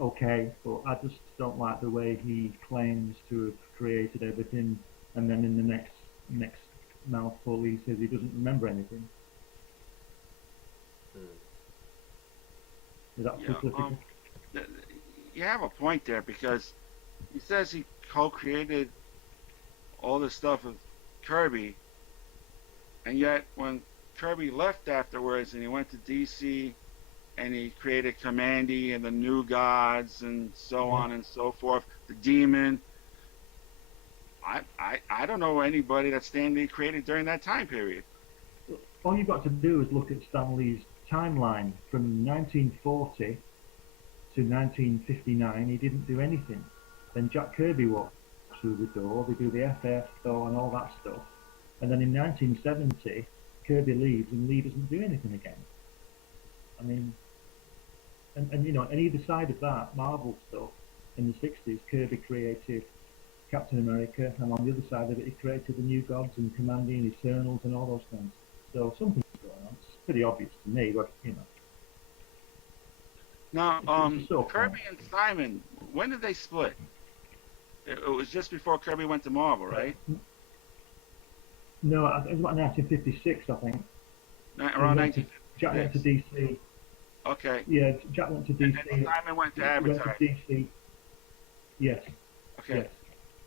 okay, but I just don't like the way he claims to have created everything, and then in the next mouthful he says he doesn't remember anything. Hmm. Is that too Yeah, political? th- you have a point there because he says he co-created all this stuff with Kirby, and yet when Kirby left afterwards and he went to DC and he created Commandy and the New Gods and so Yeah. on and so forth, the Demon. I don't know anybody that Stan Lee created during that time period. All you've got to do is look at Stanley's timeline from 1940 to 1959. He didn't do anything. Then Jack Kirby walks through the door. They do the FF store and all that stuff. And then in 1970, Kirby leaves and Lee doesn't do anything again. I mean, and you know, on either side of that, Marvel stuff in the 60s, Kirby created Captain America, and on the other side of it, he created the New Gods and Commanding Eternals and all those things. So something's going on. It's pretty obvious to me, but you know, Now, it's a sore point. Kirby and Simon, when did they split? It was just before Kirby went to Marvel, right? No, it was about 1956, I think. He Around went to Jack went to 1956. DC. Okay. Yeah, Jack went to And DC. Simon went to He went to advertising. DC. Yes, Okay. yes.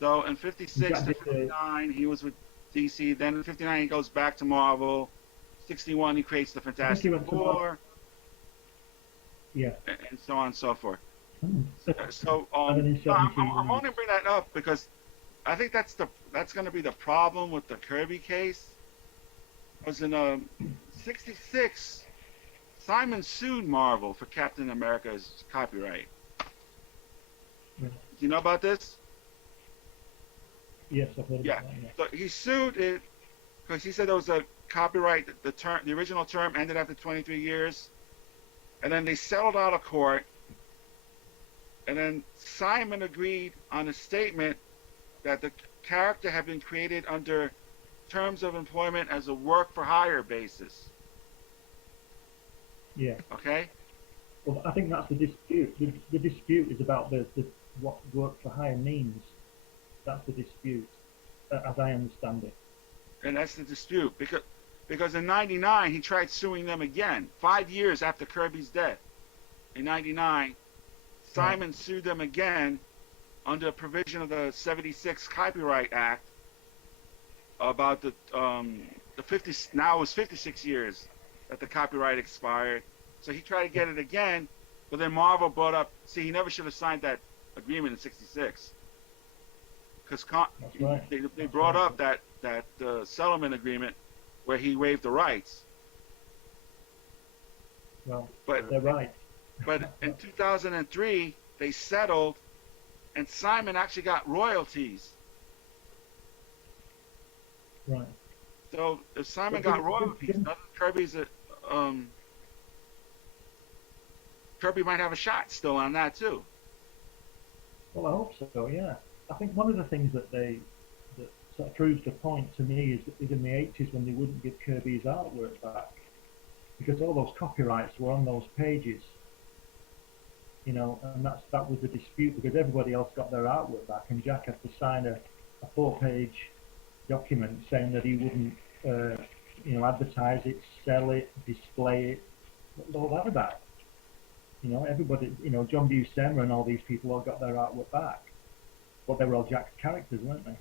So in 56 Jack to did the 59, he was with DC. Then in 59, he goes back to Marvel. 61, he creates the I think he Fantastic went to Marvel. Four, Yeah. and so on and so forth. And So then in no, 70 I'm he only bring that up because I think that's going to be the problem with the Kirby case. Was in '66, Simon sued Marvel for Captain America's copyright. yeah. Do you know about this? Yes, I've heard Yeah. about that. Yeah. So he sued it because he said there was a copyright. The original term ended after 23 years, and then they settled out of court. And then Simon agreed on a statement that the character had been created under terms of employment as a work for hire basis. Yeah. Okay? Well, I think that's the dispute. The dispute is about the what work for hire means. That's the dispute, as I understand it. And that's the dispute because in '99 he tried suing them again, 5 years after Kirby's death. In '99, Right. Simon sued them again under a provision of the '76 Copyright Act about the 50. Now it was 56 years that the copyright expired. So he tried to get it again, but then Marvel brought up. See, he never should have signed that agreement in '66 because That's right. they That's brought right. up that settlement agreement where he waived the rights. Well, But they're right. but in 2003 they settled, and Simon actually got royalties. Right. So if Simon But got royalties, doesn't um, Kirby might have a shot still on that too. well, I hope so. Yeah. I think one of the things that sort of proves the point to me is in the 80s when they wouldn't give Kirby's artwork back because all those copyrights were on those pages, you know, and that was the dispute because everybody else got their artwork back, and Jack had to sign a 4-page document saying that he wouldn't, you know, advertise it, sell it, display it. What was all that about? You know, everybody, you know, John Buscema and all these people all got their artwork back, but they were all Jack's characters, weren't they?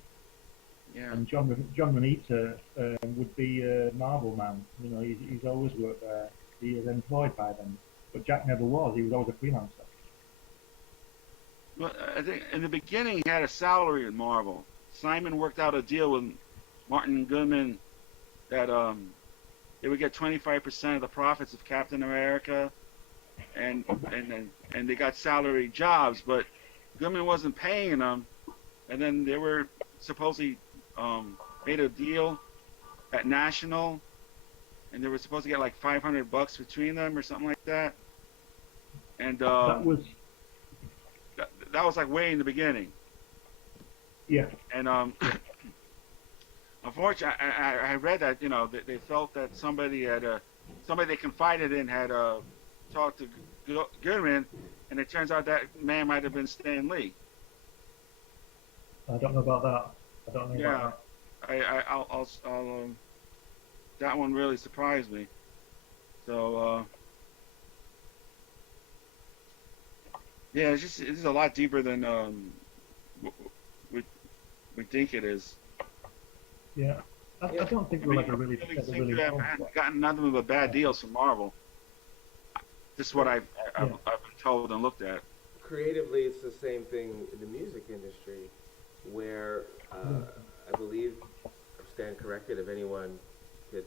Yeah. And John Romita would be a Marvel man. You know, he's always worked there. He is employed by them, but Jack never was. He was always a freelancer. Well, I think in the beginning he had a salary in Marvel. Simon worked out a deal with Martin Goodman that they would get 25% of the profits of Captain America, and and they got salary jobs, but Goodman wasn't paying them, and then they were supposedly made a deal at National, and they were supposed to get like $500 between them or something like that, and That was, that was like way in the beginning, yeah, and yeah, unfortunately, I read that they felt that somebody they confided in had talked to Goodman, and and it turns out that man might have been Stan Lee. I don't know about that. I don't know about Yeah, that one really surprised me. So, yeah, it's a lot deeper than we we think it is. that. Yeah. Yeah, I don't think I we'll mean, really ever seem really to have know. But, gotten nothing but bad deals from Marvel. This is what yeah. I've been told and looked at. creatively, it's the same thing in the music industry, where Yeah. I believe, stand corrected if anyone could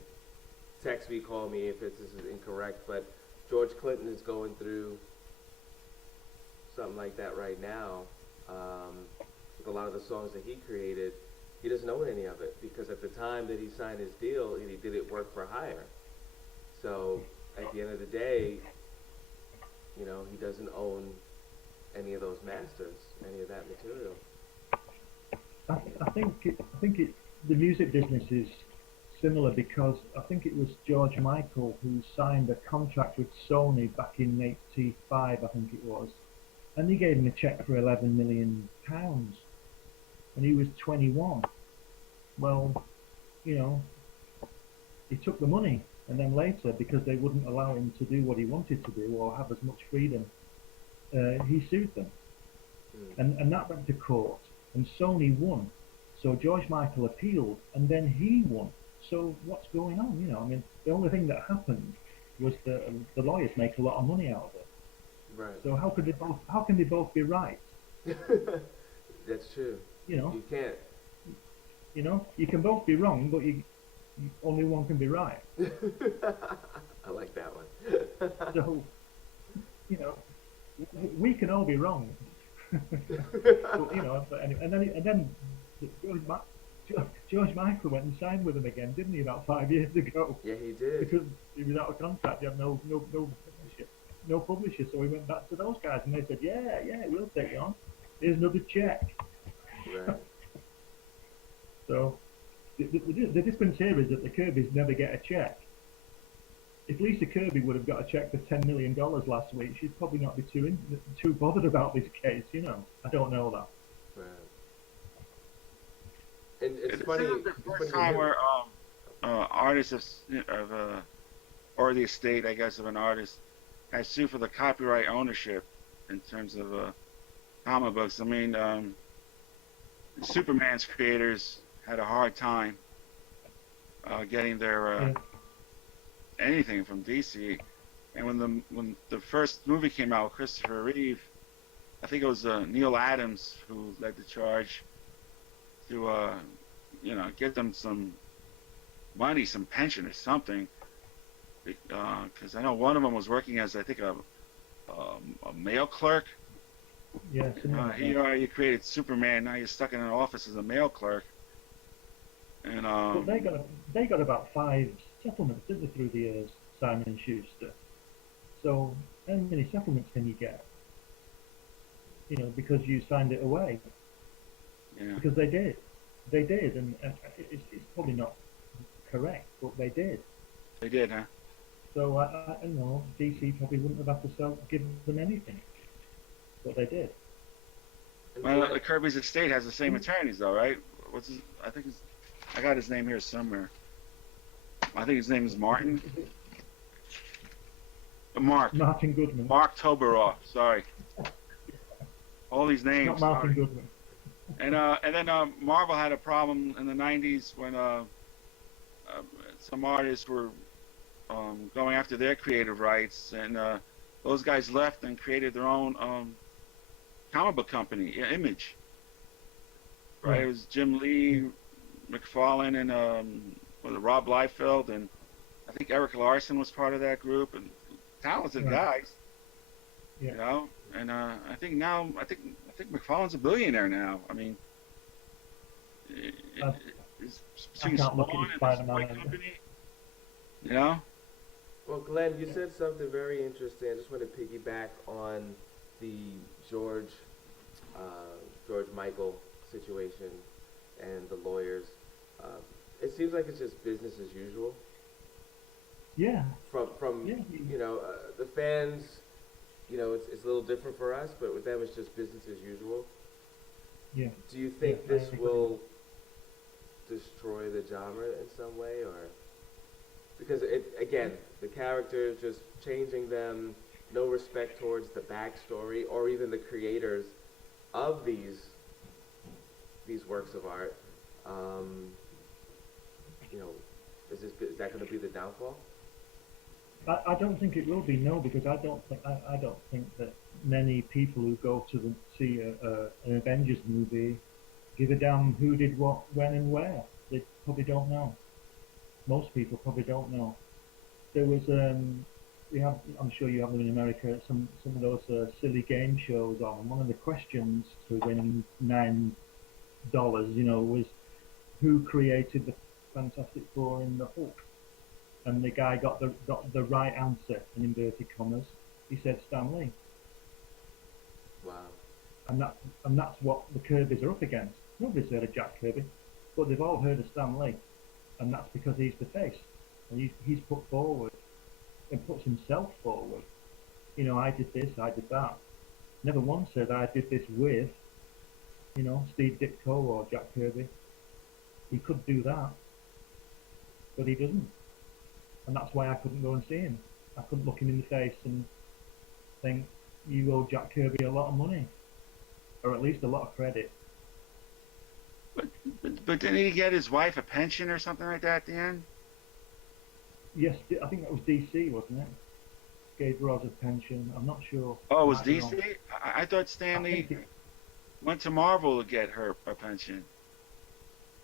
text me, call me if this is incorrect, but George Clinton is going through something like that right now. With a lot of the songs that he created, he doesn't own any of it because at the time that he signed his deal, he did it work for hire. So at the end of the day, he doesn't own any of those masters, any of that material. I think the music business is similar because I think it was George Michael who signed a contract with Sony back in '85, I think it was, and he gave him a check for £11 million when he was 21. Well, you know, he took the money, and then later, because they wouldn't allow him to do what he wanted to do or have as much freedom, he sued them, Mm. and that went to court, and Sony won. So George Michael appealed, and then he won. So what's going on? I mean, the only thing that happened was that the lawyers make a lot of money out of it. Right. So how could they both? How can they both be right? That's true. You know, You can't. you can both be wrong, but only one can be right. I like that one. So we can all be wrong. But anyway, and then George, George Michael went and signed with them again, didn't he, about 5 years ago? Yeah, he did. Because he was out of contract, he had no publisher, no publisher. So he went back to those guys, and they said, yeah, we'll take you on. Here's another check. Right. So the difference here is that the Kirbys never get a check. If Lisa Kirby would have got a check for $10 million last week, she'd probably not be too bothered about this case. I don't know that. Right. And it's It's funny. not the It's first funny to time hear. where artists or the estate, I guess, of an artist has sued for the copyright ownership in terms of comic books. I mean, Superman's creators had a hard time getting their Yeah. anything from DC. And when the first movie came out, Christopher Reeve, I think it was Neil Adams who led the charge to get them some money, some pension or something, because I know one of them was working as, I think, a mail clerk. Yeah, something like that. You created Superman, now you're stuck in an office as a mail clerk. And But they got about 5 settlements, didn't they, through the years, Simon and Schuster. So how many settlements can you get? Because you signed it away. yeah, Because they did, and it's probably not correct, but they did. they did, huh? So I know DC probably wouldn't have had to give them anything, but they did. And Well, Glen, the Kirby's estate has the same attorneys, though, right? I got his name here somewhere. I think his name is Martin. Martin Goodman. Mark Toberoff. Sorry. All these names. Not Martin sorry. Goodman. And then Marvel had a problem in the '90s when some artists were going after their creative rights, and those guys left and created their own comic book company, Image. Right? Yeah. It was Jim Lee, McFarlane, and was it Rob Liefeld, and I think Eric Larson was part of that group, and talented Right. guys. Yeah. And I think McFarlane's a billionaire now. I mean, I it's I between can't look Spawn at and Spider-Man this either. toy company. You know? well, Glenn, you said something very interesting. I just want to piggyback on the George Michael situation and the lawyers. It seems like it's just business as usual. Yeah. From Yeah. the fans you know, it's a little different for us, but with them it's just business as usual. Yeah. Do you think Yeah, I this agree. will destroy the genre in some way, or because it again the characters just changing them, no respect towards the backstory or even the creators of these works of art. Um, you know, is that going to be the downfall? I don't think it will be, no, because I don't think that many people who go to see an Avengers movie give a damn who did what, when, and where. They probably don't know. Most people probably don't know. There was we have, I'm sure you have them in America, some of those silly game shows on, and one of the questions to win $9, was who created the Fantastic Four and the Hulk, and the guy got the right answer in inverted commas. He said Stan Lee, Wow. and that's what the Kirby's are up against. Nobody's heard of Jack Kirby, but they've all heard of Stan Lee, and that's because he's the face, and he's put forward and puts himself forward. I did this, I did that. Never once said I did this with, Steve Ditko or Jack Kirby. He could do that, but he doesn't, and that's why I couldn't go and see him. I couldn't look him in the face and think, you owe Jack Kirby a lot of money, or at least a lot of credit. But didn't he get his wife a pension or something like that at the end? Yes, I think that was DC, wasn't it? Gave Ross a pension. I'm not sure. Oh, it was I don't know. DC? I thought I Stanley think went to Marvel to get her a pension.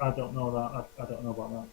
I don't know that. I don't know about that.